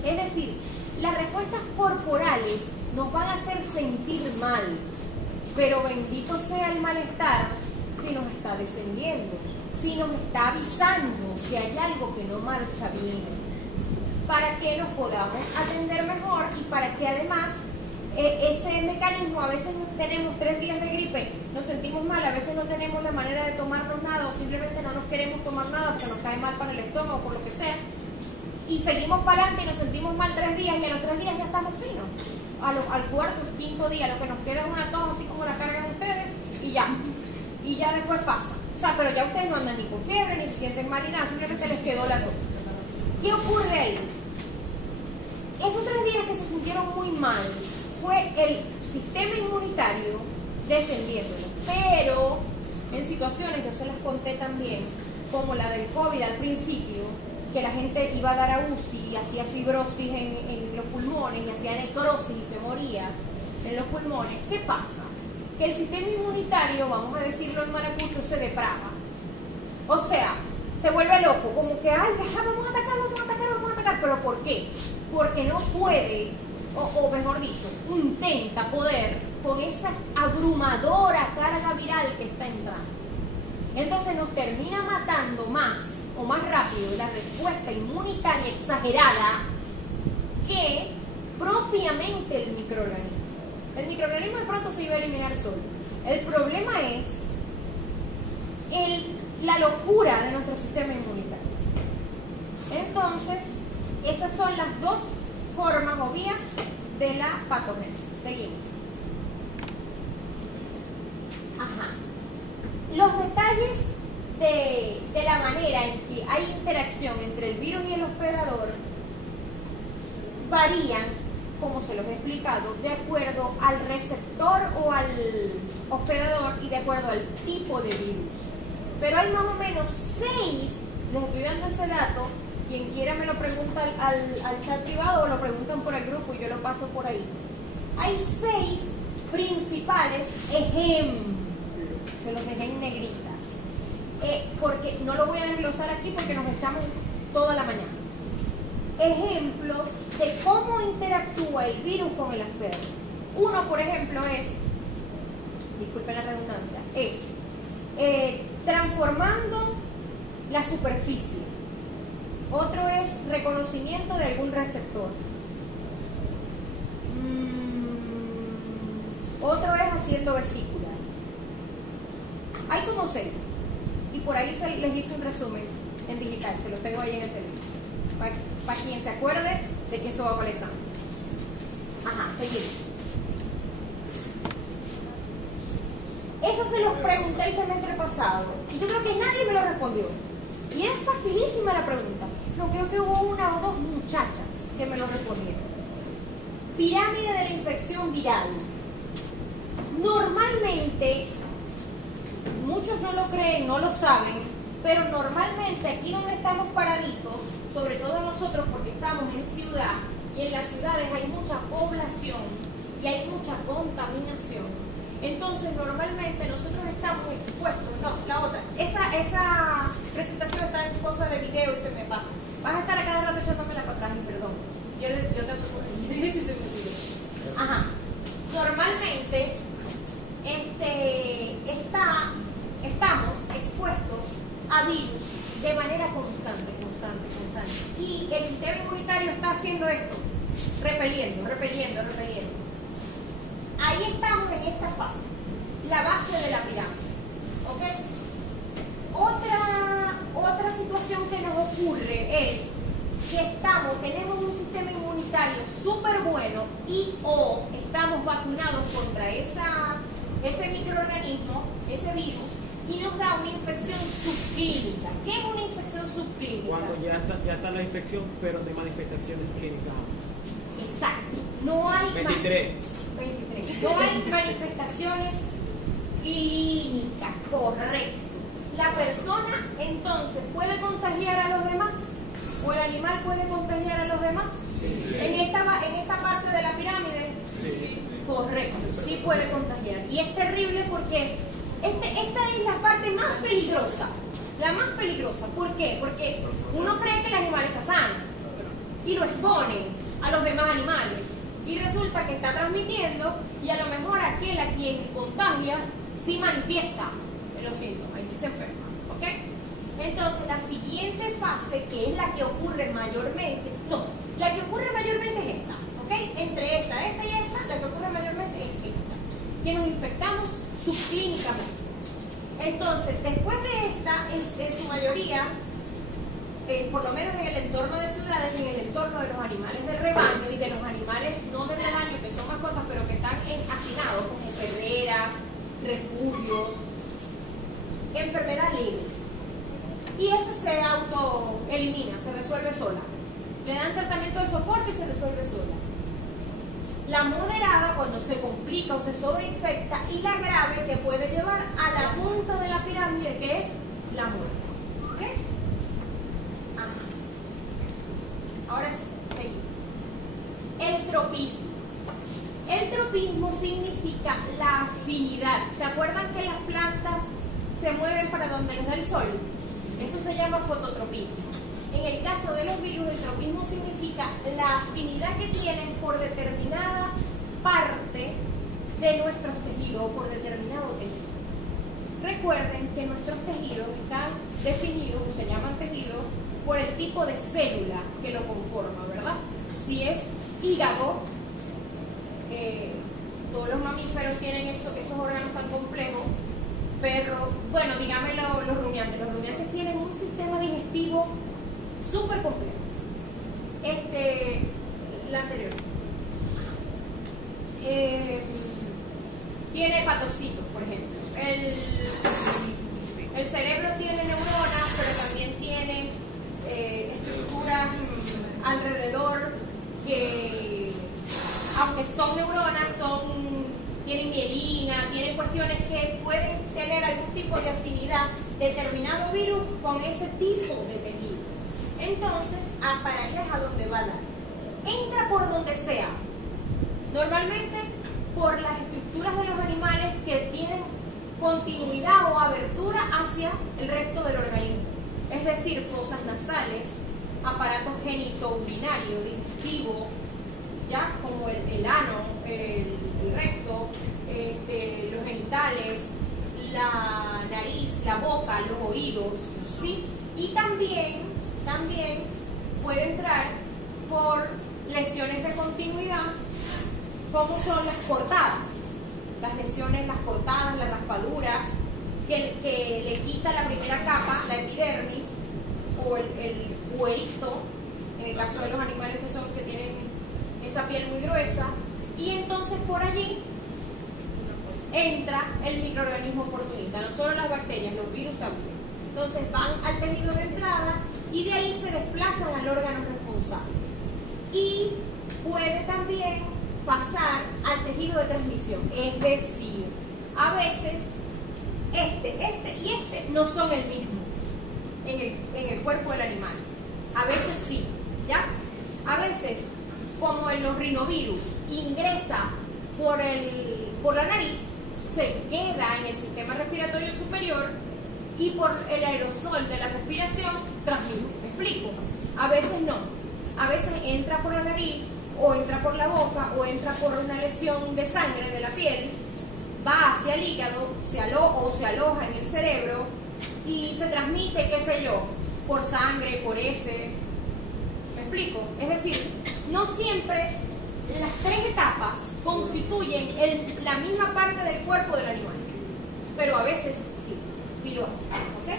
Es decir, las respuestas corporales nos van a hacer sentir mal, pero bendito sea el malestar si nos está defendiendo, si nos está avisando que hay algo que no marcha bien, para que nos podamos atender mejor y para que además ese mecanismo, a veces tenemos 3 días de gripe, nos sentimos mal, a veces no tenemos la manera de tomarnos nada o simplemente no nos queremos tomar nada porque nos cae mal para el estómago o por lo que sea, y seguimos para adelante y nos sentimos mal 3 días y a los 3 días ya estamos finos. Al cuarto o quinto día lo que nos queda es una tos así como la cargan ustedes y ya después pasa. O sea, pero ya ustedes no andan ni con fiebre, ni se sienten mal ni nada, simplemente les quedó la tos. ¿Qué ocurre ahí? Esos 3 días que se sintieron muy mal fue el sistema inmunitario descendiéndolo. Pero en situaciones, yo se las conté también, como la del COVID al principio, que la gente iba a dar a UCI y hacía fibrosis en los pulmones y hacía necrosis y se moría en los pulmones. ¿Qué pasa? Que el sistema inmunitario, vamos a decirlo en maracucho, se deprava. O sea, se vuelve loco, como que, ay, vamos a atacar, pero ¿por qué? Porque no puede, o mejor dicho, intenta poder con esa abrumadora carga viral que está entrando. Entonces nos termina matando más o más rápido la respuesta inmunitaria exagerada que propiamente el microorganismo. El microorganismo de pronto se iba a eliminar solo. El problema es la locura de nuestro sistema inmunitario. Entonces, esas son las dos formas o vías de la patogénesis. Seguimos. Ajá. Los detalles de la manera en que hay interacción entre el virus y el hospedador varían, como se los he explicado, de acuerdo al receptor o al hospedador y de acuerdo al tipo de virus. Pero hay más o menos 6, les estoy dando ese dato, quien quiera me lo pregunta al chat privado o lo preguntan por el grupo y yo lo paso por ahí. Hay 6 principales ejemplos, se los dejé en negritas, porque no lo voy a desglosar aquí porque nos echamos toda la mañana. Ejemplos de cómo interactúa el virus con el hospedador. Uno, por ejemplo, es, disculpen la redundancia, es transformando la superficie. Otro es reconocimiento de algún receptor. Otro es haciendo vesículas. Hay como 6. Y por ahí les hice un resumen en digital, se lo tengo ahí en el teléfono. Para quien se acuerde de que eso va para el examen. Ajá, seguimos. Eso se los pregunté el semestre pasado y yo creo que nadie me lo respondió. Y es facilísima la pregunta. No, creo que hubo 1 o 2 muchachas que me lo respondieron. Pirámide de la infección viral. Normalmente, muchos no lo creen, no lo saben, pero normalmente aquí donde estamos paraditos, sobre todo nosotros porque estamos en ciudad, y en las ciudades hay mucha población y hay mucha contaminación. Entonces normalmente nosotros estamos expuestos. No, la otra, esa presentación está en cosas de video y se me pasa. Vas a estar a cada rato echándomela para atrás y perdón. Yo tengo que poner si se me olvidó. Ajá. Normalmente estamos expuestos a virus de manera constante. Y el sistema inmunitario está haciendo esto, repeliendo. Ahí estamos en esta fase, la base de la pirámide. ¿Ok? Otra situación que nos ocurre es que tenemos un sistema inmunitario súper bueno y o estamos vacunados contra ese microorganismo, ese virus, y nos da una infección subclínica. ¿Qué es una infección subclínica? Cuando ya está la infección, pero de manifestaciones clínicas. Exacto. No hay 23. No hay manifestaciones clínicas, correcto. La persona entonces puede contagiar a los demás, o el animal puede contagiar a los demás. Sí. En esta parte de la pirámide, sí. Correcto, sí puede contagiar. Y es terrible porque esta es la parte más peligrosa. La más peligrosa. ¿Por qué? Porque uno cree que el animal está sano y lo expone a los demás animales. Y resulta que está transmitiendo y a lo mejor aquel a quien contagia sí manifiesta los síntomas y sí se enferma. ¿Ok? Entonces la siguiente fase, que es la que ocurre mayormente, la que ocurre mayormente es esta. ¿Ok? Entre esta y esta, la que ocurre mayormente es esta. Que nos infectamos subclínicamente. Entonces, después de esta, en su mayoría, por lo menos en el entorno de ciudades, en el entorno de los animales de rebaño y de los animales no de rebaño, que son mascotas, pero que están hacinados, como perreras, refugios, enfermedad leve. Y esa se autoelimina, se resuelve sola. Le dan tratamiento de soporte y se resuelve sola. La moderada cuando se complica o se sobreinfecta, y la grave que puede llevar a la punta de la pirámide, que es la muerte. ¿Ok? Ajá. Ahora sí, seguimos. El tropismo. El tropismo significa la afinidad. ¿Se acuerdan que las plantas se mueven para donde les da el sol? Eso se llama fototropismo. En el caso de los virus, el tropismo significa la afinidad que tienen por determinada parte de nuestros tejidos o por determinado tejido. Recuerden que nuestros tejidos están definidos, se llaman tejidos, por el tipo de célula que lo conforma, ¿verdad? Si es hígado, todos los mamíferos tienen esos órganos tan complejos, pero, bueno, dígame los rumiantes. Los rumiantes tienen un sistema digestivo súper complejo. La anterior. Tiene hepatocitos, por ejemplo. El cerebro tiene neuronas, pero también tiene estructuras alrededor que, aunque son neuronas, tienen mielina, tienen cuestiones que pueden tener algún tipo de afinidad, determinado virus con ese tipo de tejido. Entonces, para allá es a donde va a dar. Entra por donde sea. Normalmente por las estructuras de los animales que tienen continuidad o abertura hacia el resto del organismo. Es decir, fosas nasales, aparato genitourinario, digestivo, ya como el ano, el recto, los genitales, la nariz, la boca, los oídos, ¿sí? Y también puede entrar por lesiones de continuidad, como son las cortadas, las lesiones, las cortadas, las raspaduras, que le quita la primera capa, la epidermis, o el cuerito, en el caso de los animales que tienen esa piel muy gruesa, y entonces por allí entra el microorganismo oportunista, no solo las bacterias, los virus también. Entonces van al tejido de entrada y de ahí se desplazan al órgano responsable. Y puede también pasar al tejido de transmisión, es decir, a veces este y este no son el mismo en el cuerpo del animal. A veces sí, ¿ya? A veces, como en los rinovirus, ingresa por la nariz, se queda en el sistema respiratorio superior y por el aerosol de la respiración transmite. ¿Me explico? A veces no. A veces entra por la nariz, o entra por la boca, o entra por una lesión de sangre de la piel, va hacia el hígado, se aloja en el cerebro y se transmite, qué sé yo, por sangre, por heces. ¿Me explico? Es decir, no siempre las tres etapas constituyen la misma parte del cuerpo del animal, pero a veces sí lo hacen, ¿ok?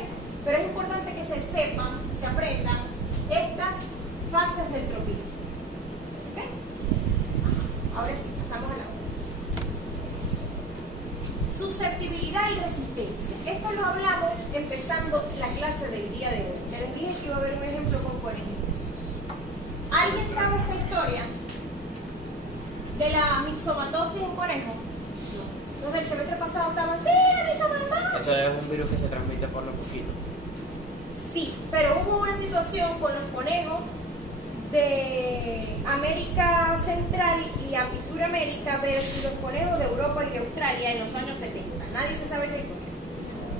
Pero es importante que se sepan, se aprendan estas fases del tropismo, ¿ok? Ahora sí, pasamos a la otra. Susceptibilidad y resistencia. Esto lo hablamos empezando la clase del día de hoy. Les dije que iba a haber un ejemplo con conejitos. ¿Alguien sabe esta historia de la mixomatosis en conejo? No. Entonces el semestre pasado estaban, ¡sí, la mixomatosis! Eso es un virus que se transmite por los mosquitos. Sí, pero hubo una situación con los conejos de América Central y Suramérica versus los conejos de Europa y de Australia en los años 70. Nadie se sabe esa historia.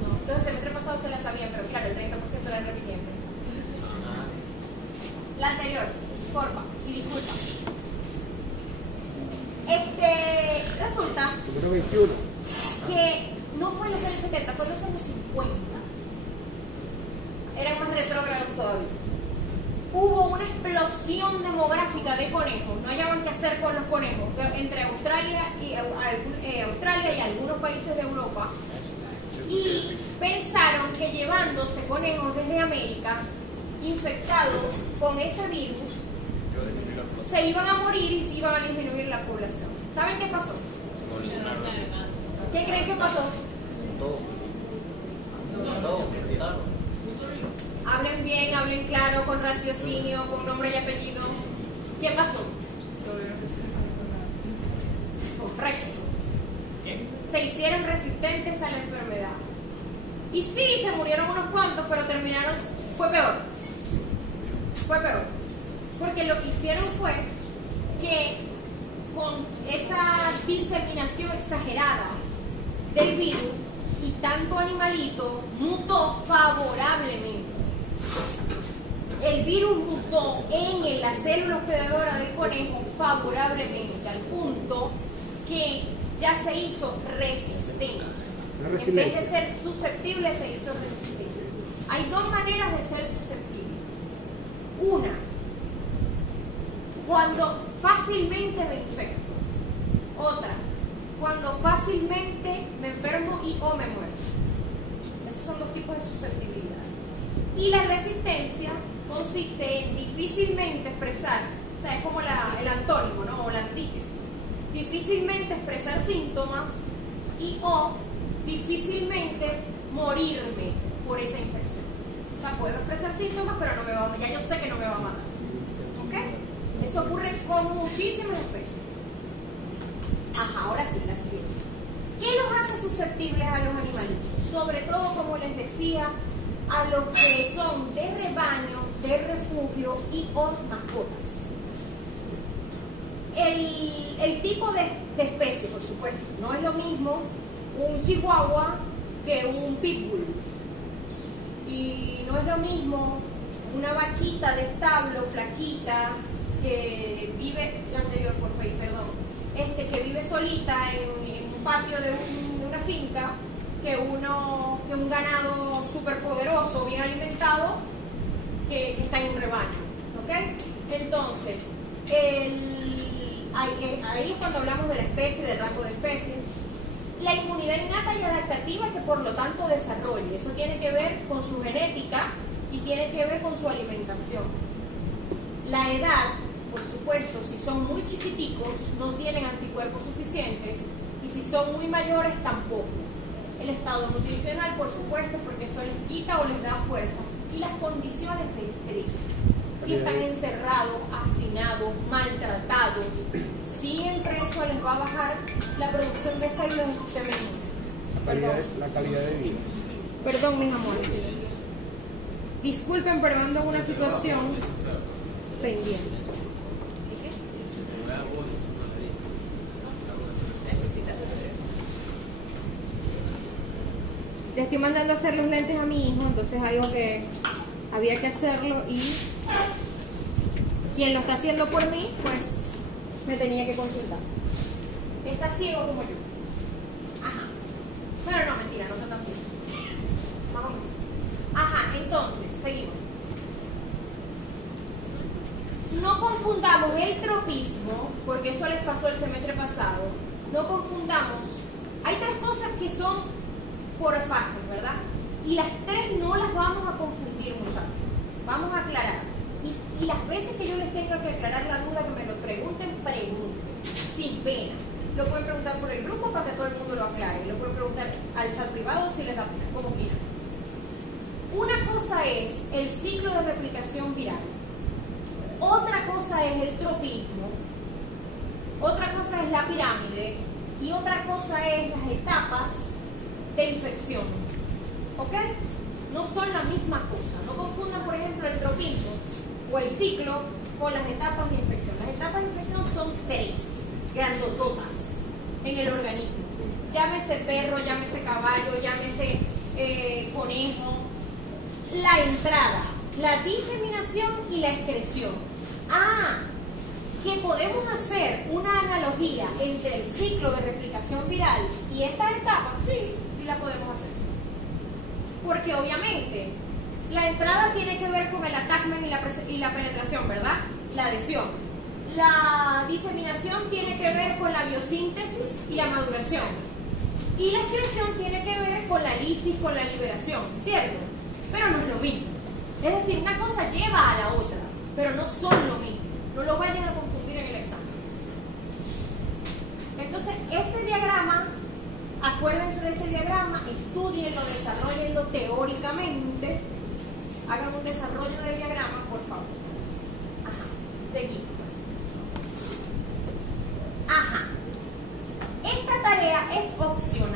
No. Entonces el semestre pasado se la sabían, pero claro, el 30% era repitiente. La anterior, porfa, y disculpa. Resulta que no fue en los años 70, fue en los años 50. Eran más retrógrados todavía. Hubo una explosión demográfica de conejos, no hallaban qué hacer con los conejos, entre Australia y algunos países de Europa, y pensaron que llevándose conejos desde América infectados con ese virus se iban a morir y se iban a disminuir la población. ¿Saben qué pasó? ¿Qué creen que pasó? Hablen bien, hablen claro, con raciocinio, con nombre y apellidos. ¿Qué pasó? se hicieron resistentes a la enfermedad. Y sí, se murieron unos cuantos, pero terminaron, fue peor. Fue peor. Porque lo que hicieron fue que con esa diseminación exagerada del virus y tanto animalito, mutó favorablemente. El virus mutó en la célula hospedadora del conejo favorablemente, al punto que ya se hizo resistente. En vez de ser susceptible, se hizo resistente. Hay dos maneras de ser susceptible. Una, cuando fácilmente me infecto. Otra, cuando fácilmente me enfermo y o me muero. Esos son dos tipos de susceptibilidades. Y la resistencia consiste en difícilmente expresar, o sea, es como el antónimo, ¿no? O la antítesis. Difícilmente expresar síntomas y o difícilmente morirme por esa infección. O sea, puedo expresar síntomas, pero no me va a, ya yo sé que no me va a matar. ¿Ok? Eso ocurre con muchísimas especies. Ajá, ahora sí, la siguiente. ¿Qué los hace susceptibles a los animalitos? Sobre todo, como les decía, a los que son de rebaño, de refugio y o mascotas. El tipo de especie, por supuesto, no es lo mismo un chihuahua que un pitbull. Y no es lo mismo una vaquita de establo, flaquita, que vive, la anterior por favor, perdón, que vive solita en un patio de una finca, que un ganado súper poderoso, bien alimentado, que está en un rebaño. ¿Ok? Entonces, ahí es cuando hablamos de la especie, del rango de especies. La inmunidad innata y adaptativa que por lo tanto desarrolle. Eso tiene que ver con su genética y tiene que ver con su alimentación. La edad, por supuesto, si son muy chiquiticos, no tienen anticuerpos suficientes, y si son muy mayores, tampoco. El estado nutricional, por supuesto, porque eso les quita o les da fuerza. Y las condiciones de estrés. Si están encerrados, hacinados, maltratados, si entre eso les va a bajar la producción de células del sistema inmune. La calidad de vida. Perdón, mis amores. Disculpen, pero ando en una situación pendiente. Le estoy mandando a hacer los lentes a mi hijo, entonces algo que había que hacerlo y quien lo está haciendo por mí, pues me tenía que consultar. Está ciego como yo. Ajá. Bueno, no, mentira, no está tan ciego. Más o menos. Ajá, entonces, seguimos. No confundamos el tropismo, porque eso les pasó el semestre pasado. No confundamos. Hay tres cosas que son por fácil, ¿verdad? Y las tres no las vamos a confundir, muchachos. Vamos a aclarar. Y las veces que yo les tenga que aclarar la duda, que me lo pregunten, sin pena. Lo pueden preguntar por el grupo para que todo el mundo lo aclare. Lo pueden preguntar al chat privado si les da pena, como quieran. Una cosa es el ciclo de replicación viral. Otra cosa es el tropismo. Otra cosa es la pirámide. Y otra cosa es las etapas de infección. ¿Ok? No son la misma cosa. No confundan, por ejemplo, el tropismo o el ciclo con las etapas de infección. Las etapas de infección son tres, grandototas en el organismo. Llámese perro, llámese caballo, llámese conejo. La entrada, la diseminación y la excreción. Que podemos hacer una analogía entre el ciclo de replicación viral y estas etapas, sí la podemos hacer. Porque obviamente la entrada tiene que ver con el attachment y la penetración, ¿verdad? La adhesión. La diseminación tiene que ver con la biosíntesis y la maduración. Y la excreción tiene que ver con la lisis, con la liberación, ¿cierto? Pero no es lo mismo. Es decir, una cosa lleva a la otra, pero no son lo mismo. No lo vayan a confundir en el examen. Entonces, este diagrama, acuérdense de este diagrama, estudienlo, desarrollenlo teóricamente. Hagan un desarrollo del diagrama, por favor. Ajá, seguimos. Ajá. Esta tarea es opcional.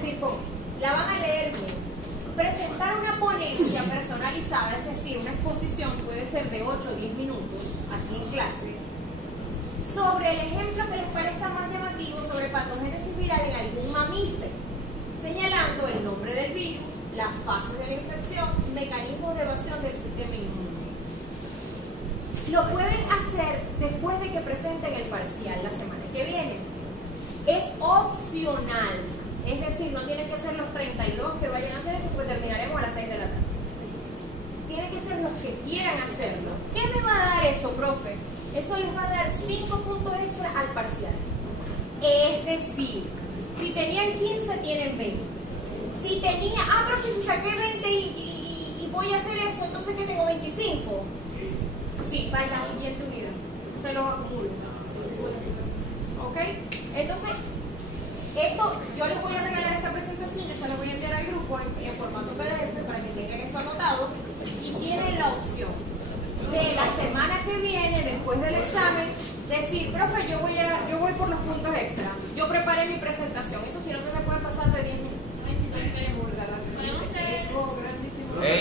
decir cómo. La van a leer bien. Presentar una ponencia personalizada, es decir, una exposición puede ser de 8 o 10 minutos aquí en clase, sobre el ejemplo que les parezca más llamativo sobre patogénesis viral en algún mamífero, señalando el nombre del virus, las fases de la infección, mecanismos de evasión del sistema inmune. Lo pueden hacer después de que presenten el parcial la semana que viene. Es opcional, es decir, no tienen que ser los 32 que vayan a hacer eso porque terminaremos a las 6 de la tarde. Tienen que ser los que quieran hacerlo. ¿Qué me va a dar eso, profe? Eso les va a dar 5 puntos extra al parcial. Es decir, si tenían 15, tienen 20. Si tenía, profe, si saqué 20 y voy a hacer eso, entonces que tengo 25. Sí, para la siguiente unidad. Se los acumulo. ¿Ok? Entonces, esto, yo les voy a regalar esta presentación, yo se la voy a enviar al grupo en formato PDF para que tengan esto anotado y tienen la opción de la semana que viene, después del examen, decir, profe, yo voy por los puntos extra. Yo preparé mi presentación, eso si no se me puede pasar de 10 minutos.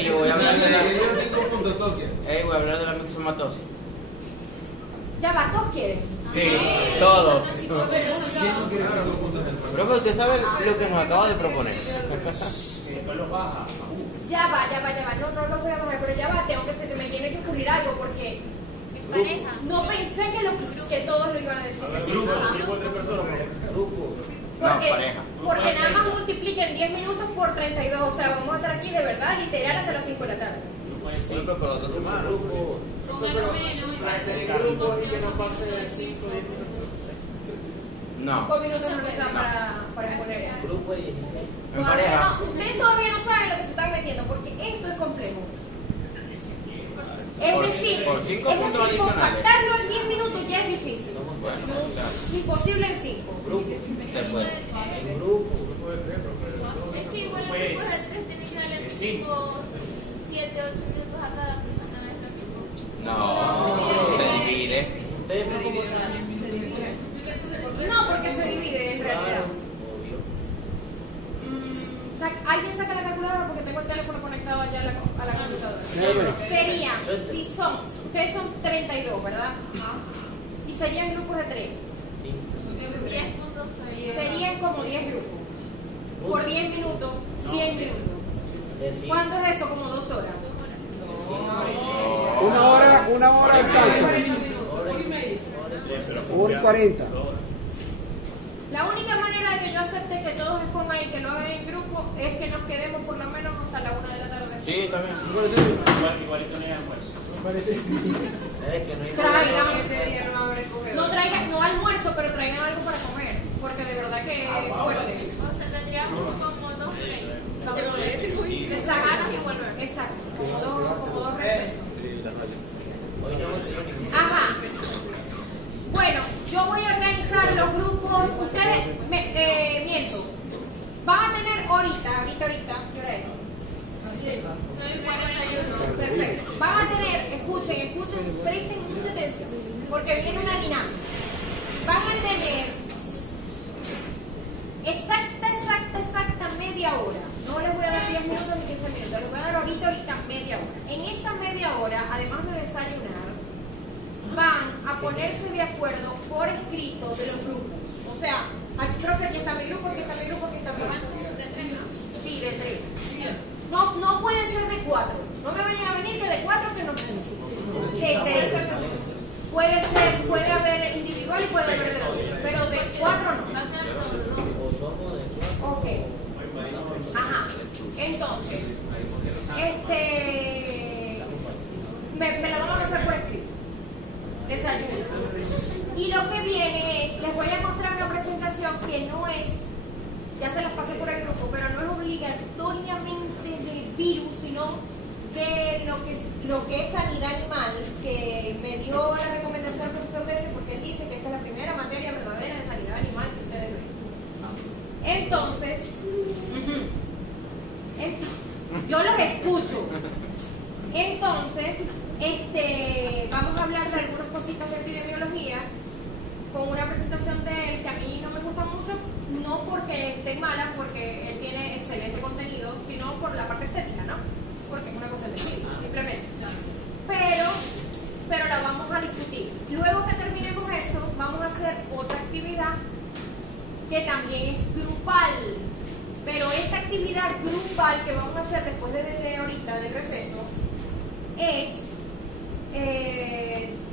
Yo voy a hablar de la... voy a hablar de la mixomatosis. Ya va, ¿todos quieren? Sí, todos. Profe, ¿usted sabe lo que nos acaba de proponer? Ya va. No lo voy a bajar, pero ya va, me tiene que ocurrir algo porque no pensé que todos lo iban a decir. Porque nada más multipliquen 10 minutos por 32, o sea, vamos a estar aquí de verdad, literal, hasta las 5 de la tarde. No. 5 minutos no les da para exponer eso. En pareja. Ustedes todavía no saben lo que se están metiendo porque esto es complejo. Es decir, por 5 puntos adicionales. compactarlo en 10 minutos ya es difícil. Imposible en 5. Se puede. Es que igual el grupo de 3 tiene que darle 5, 7, 8 minutos a cada persona en este equipo. No, se divide. No, porque se divide en realidad. Alguien saca la calculadora porque tengo el teléfono conectado allá a la computadora. Sería, si son, ustedes son 32, ¿verdad? Y serían grupos de 3. 10 puntos Serían como 10 grupos. Por 10 minutos, 100 minutos. ¿Cuánto es eso? Como 2 horas. Una hora exacta. Hora y 40. La única manera de que yo acepte que todos expongan y que lo hagan en grupo es que nos quedemos por lo menos hasta la 1 de la tarde. Sí, también. Igualito no hay almuerzo. Traigan, no almuerzo, pero traigan algo para comer, porque de verdad que es fuerte. O sea, tendríamos como 2 breaks. De sacarnos y volver. Exacto, como dos recesos. Ajá. Bueno, yo voy a organizar los grupos. Ustedes, miento, van a tener ahorita, ¿qué hora es? Perfecto. Van a tener, escuchen, presten mucha atención, porque viene una dinámica. Van a tener exacta media hora. No les voy a dar 10 minutos ni 15 minutos, les voy a dar ahorita media hora. En esa media hora, además de desayunar, van a ponerse de acuerdo por escrito de los grupos. O sea, aquí, profe, aquí está mi grupo, aquí está mi grupo, aquí está mi grupo. ¿De 3, no? Sí, de 3. No pueden ser de 4. No me vayan a venir que de 4 que no sé. De 3. Puede haber individual y puede haber de 2. Pero de 4 no. Ok. Ajá. Entonces, me la van a pasar por escrito. Desayuno. Y lo que viene es, les voy a mostrar una presentación que no es, ya se las pasé por el grupo, pero no es obligatoriamente del virus, sino de lo que es sanidad animal, que me dio la recomendación al profesor Dese, porque él dice que esta es la primera materia verdadera de sanidad animal que ustedes ven. Entonces, yo los escucho. Entonces, vamos a hablar de algunas cositas de epidemiología con una presentación de él que a mí no me gusta mucho, no porque esté mala, porque por la parte estética, ¿no? Porque es una cuestión de estilo, simplemente. Pero la vamos a discutir. Luego que terminemos eso, vamos a hacer otra actividad que también es grupal. Pero esta actividad grupal que vamos a hacer después de ahorita, del receso, es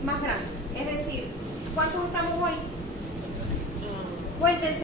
más grande. Es decir, ¿cuántos estamos hoy? Cuéntense.